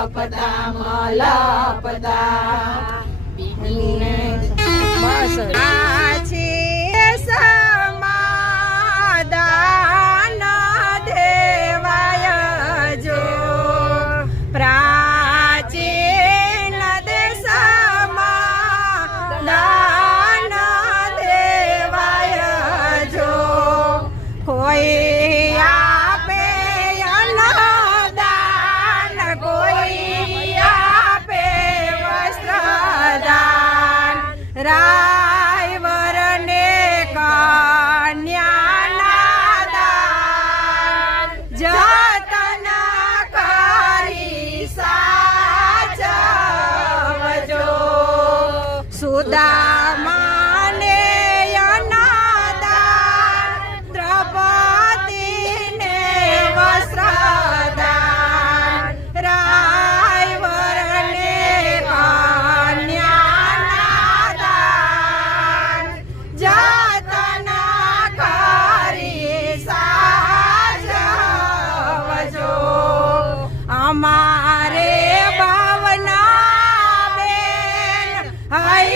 લપતા લપતા બસ સમાધાન દેવાય જો પ્રાચીન દેશમાં દાન દેવાય જો કોઈ આપે અન્નદાન કોઈ આપે વસ્ત્રદાન રાયવરને કન્યાના દાન જતન કરી સાચવજો સુદામાને અન્નદાન દ્રૌપદીને વસ્ત્રદાન રાયવરને કન્યાના દાન જતન કરી સાચવજો અમારે ભાવના બેન હૈ